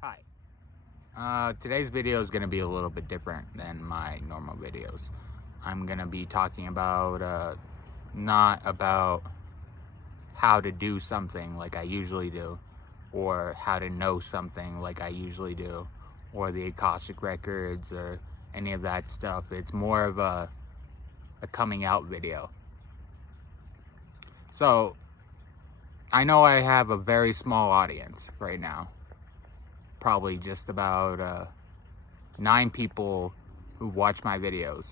Hi. Today's video is going to be a little bit different than my normal videos. I'm going to be talking about, not about how to do something like I usually do, or how to know something like I usually do, or the Akashic Records, or any of that stuff. It's more of a coming out video. So, I know I have a very small audience right now. Probably just about 9 people who watch my videos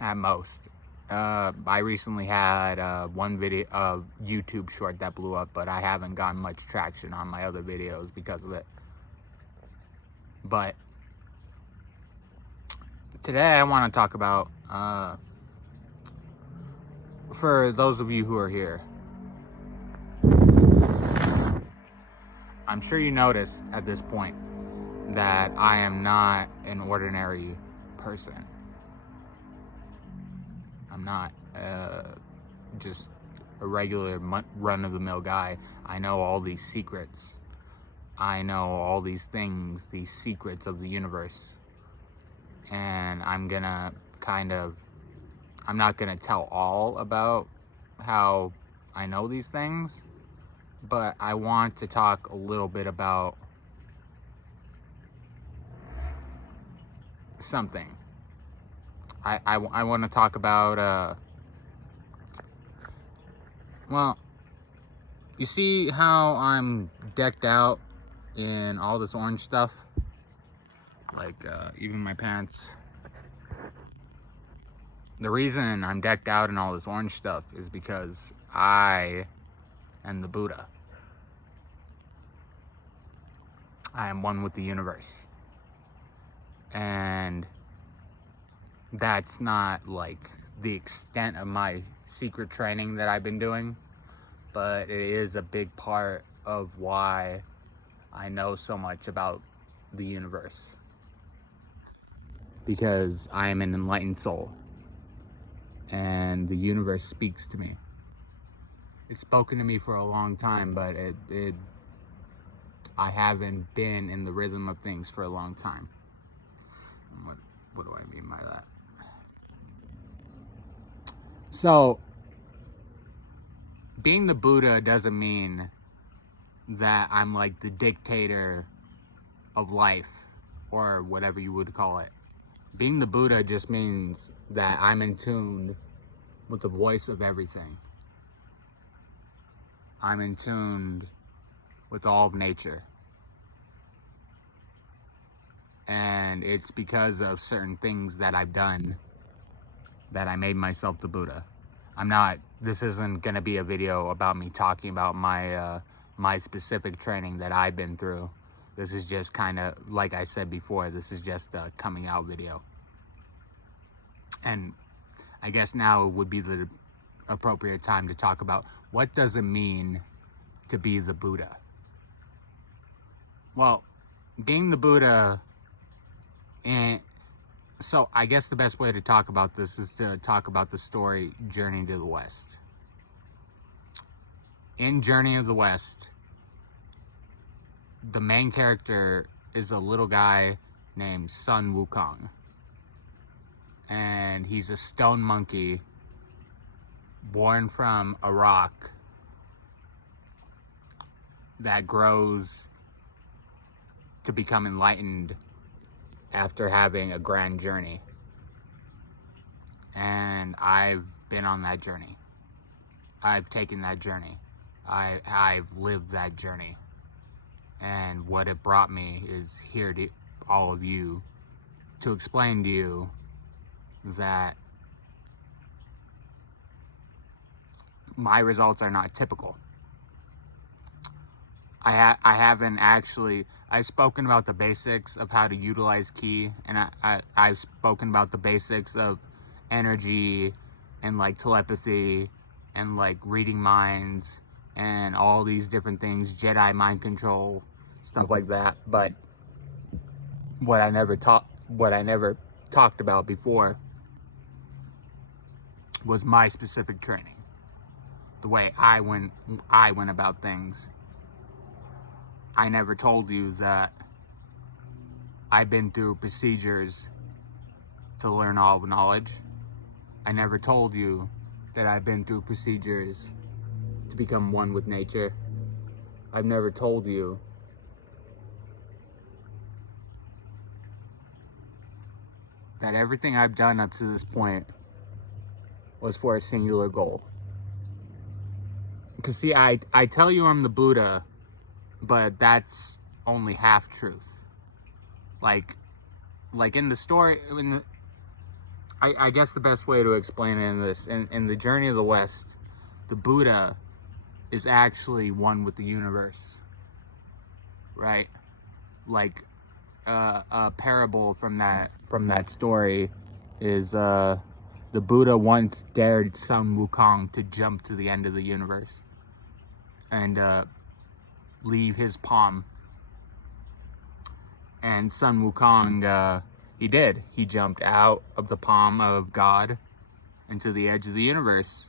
at most. I recently had one video, YouTube short that blew up, but I haven't gotten much traction on my other videos because of it. But today I want to talk about, for those of you who are here, I'm sure you notice at this point that I am not an ordinary person. I'm not just a regular run-of-the-mill guy. I know all these secrets. I know all these things, these secrets of the universe. And I'm not gonna tell all about how I know these things, but I want to talk a little bit about something. I want to talk about, well, you see how I'm decked out in all this orange stuff? Like, even my pants. The reason I'm decked out in all this orange stuff is because I am the Buddha. I am one with the universe. And that's not like the extent of my secret training that I've been doing, but it is a big part of why I know so much about the universe. Because I am an enlightened soul, and the universe speaks to me. It's spoken to me for a long time, but I haven't been in the rhythm of things for a long time. What do I mean by that? So, being the Buddha doesn't mean that I'm like the dictator of life, or whatever you would call it. Being the Buddha just means that I'm in tune with the voice of everything. I'm in tune with all of nature. And it's because of certain things that I've done that I made myself the Buddha. This isn't gonna be a video about me talking about my specific training that I've been through. This is just kind of, like I said before, this is just a coming out video. And I guess now would be the appropriate time to talk about what does it mean to be the Buddha. Well, being the Buddha, and so I guess the best way to talk about this is to talk about the story Journey to the West. In Journey of the West, the main character is a little guy named Sun Wukong. And he's a stone monkey born from a rock that grows to become enlightened after having a grand journey. And I've been on that journey. I've taken that journey. I've lived that journey. And what it brought me is here to all of you to explain to you that my results are not typical. I've spoken about the basics of how to utilize ki, and I've spoken about the basics of energy and like telepathy and like reading minds and all these different things, Jedi mind control, stuff like that. But what I never talked about before was my specific training, the way I went about things. I never told you that I've been through procedures to learn all of knowledge. I never told you that I've been through procedures to become one with nature. I've never told you that everything I've done up to this point was for a singular goal. Because see, I tell you I'm the Buddha, but that's only half truth. Like in the story, I guess the best way to explain it in this, in the Journey of the West, the Buddha is actually one with the universe, right? Like a parable from that story is the Buddha once dared Sun Wukong to jump to the end of the universe and leave his palm. And Sun Wukong, he did. He jumped out of the palm of God into the edge of the universe.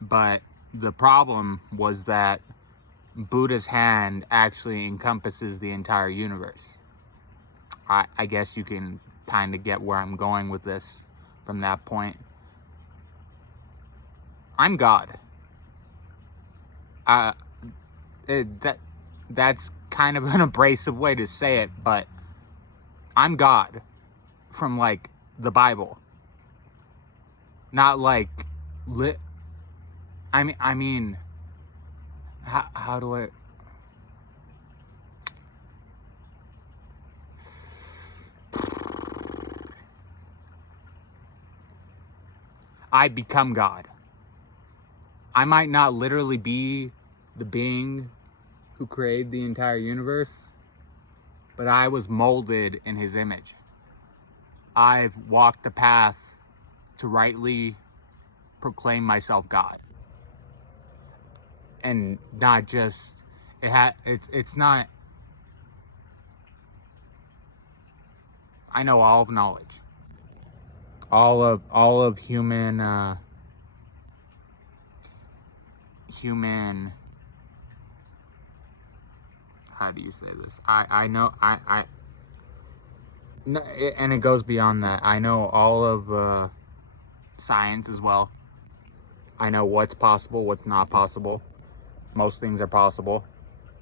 But the problem was that Buddha's hand actually encompasses the entire universe. I guess you can kind of get where I'm going with this from that point. I'm God. That's kind of an abrasive way to say it, but I'm God from like the Bible. Not like I mean how do I become God. I might not literally be the being who created the entire universe, but I was molded in his image. I've walked the path to rightly proclaim myself God. And not just, it's not, I know all of knowledge. All of human, how do you say this? I know, no, and it goes beyond that. I know all of science as well. I know what's possible, what's not possible. Most things are possible.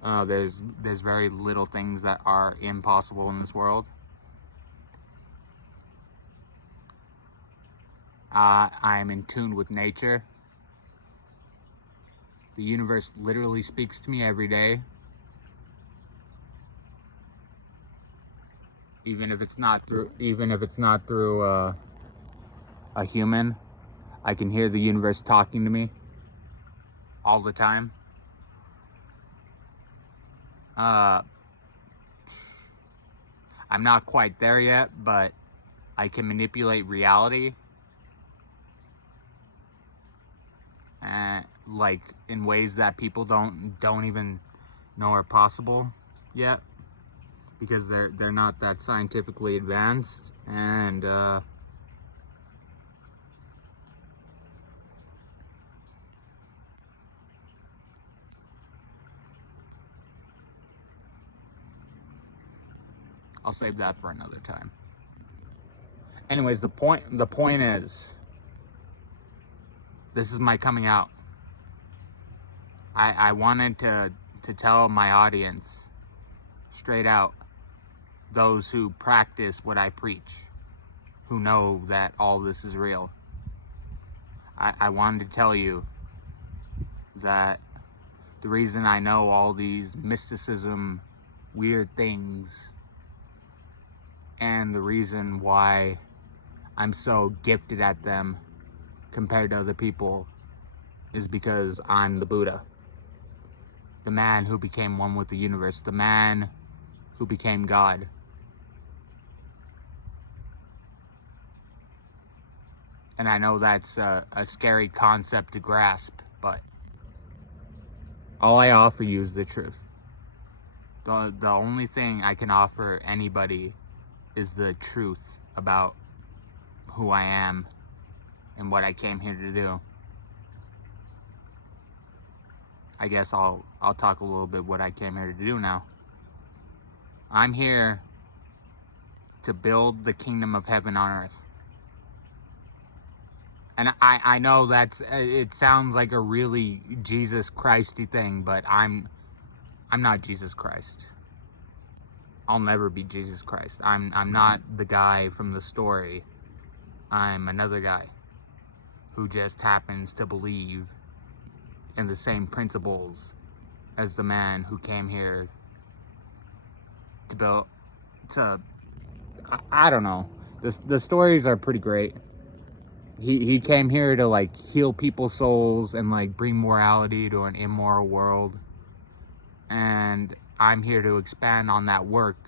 There's very little things that are impossible in this world. I'm in tune with nature. The universe literally speaks to me every day. Even if it's not through a human, I can hear the universe talking to me all the time. I'm not quite there yet, but I can manipulate reality, like in ways that people don't even know are possible yet, because they're not that scientifically advanced. And I'll save that for another time. Anyways, the point is, this is my coming out. I wanted to tell my audience straight out, those who practice what I preach, who know that all this is real. I wanted to tell you that the reason I know all these mysticism, weird things, and the reason why I'm so gifted at them compared to other people is because I'm the Buddha. The man who became one with the universe. The man who became God. And I know that's a scary concept to grasp, but all I offer you is the truth. The only thing I can offer anybody is the truth about who I am and what I came here to do. I guess I'll talk a little bit what I came here to do now. I'm here to build the kingdom of heaven on earth. And I know it sounds like a really Jesus Christy thing, but I'm not Jesus Christ. I'll never be Jesus Christ. I'm not the guy from the story. I'm another guy who just happens to believe in the same principles as the man who came here to build, I don't know. The stories are pretty great. He came here to like heal people's souls and like bring morality to an immoral world. And I'm here to expand on that work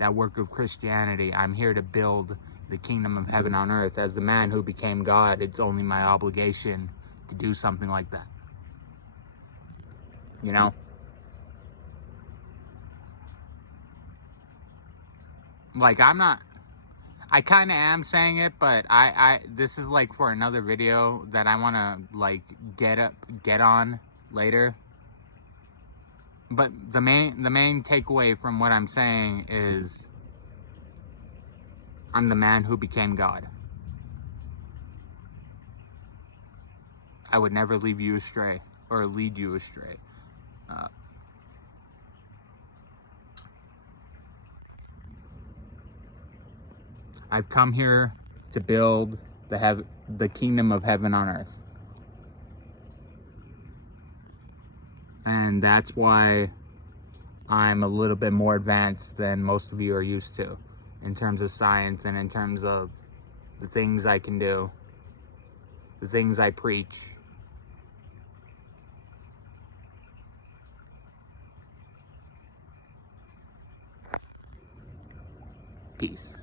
of Christianity. I'm here to build the kingdom of heaven on earth. As the man who became God, it's only my obligation to do something like that. You know? Like, I kind of am saying it, but this is like for another video that I want to like get on later. But the main takeaway from what I'm saying is I'm the man who became God. I would never leave you astray or lead you astray. I've come here to build the kingdom of heaven on earth. And that's why I'm a little bit more advanced than most of you are used to in terms of science and in terms of the things I can do, the things I preach. Peace.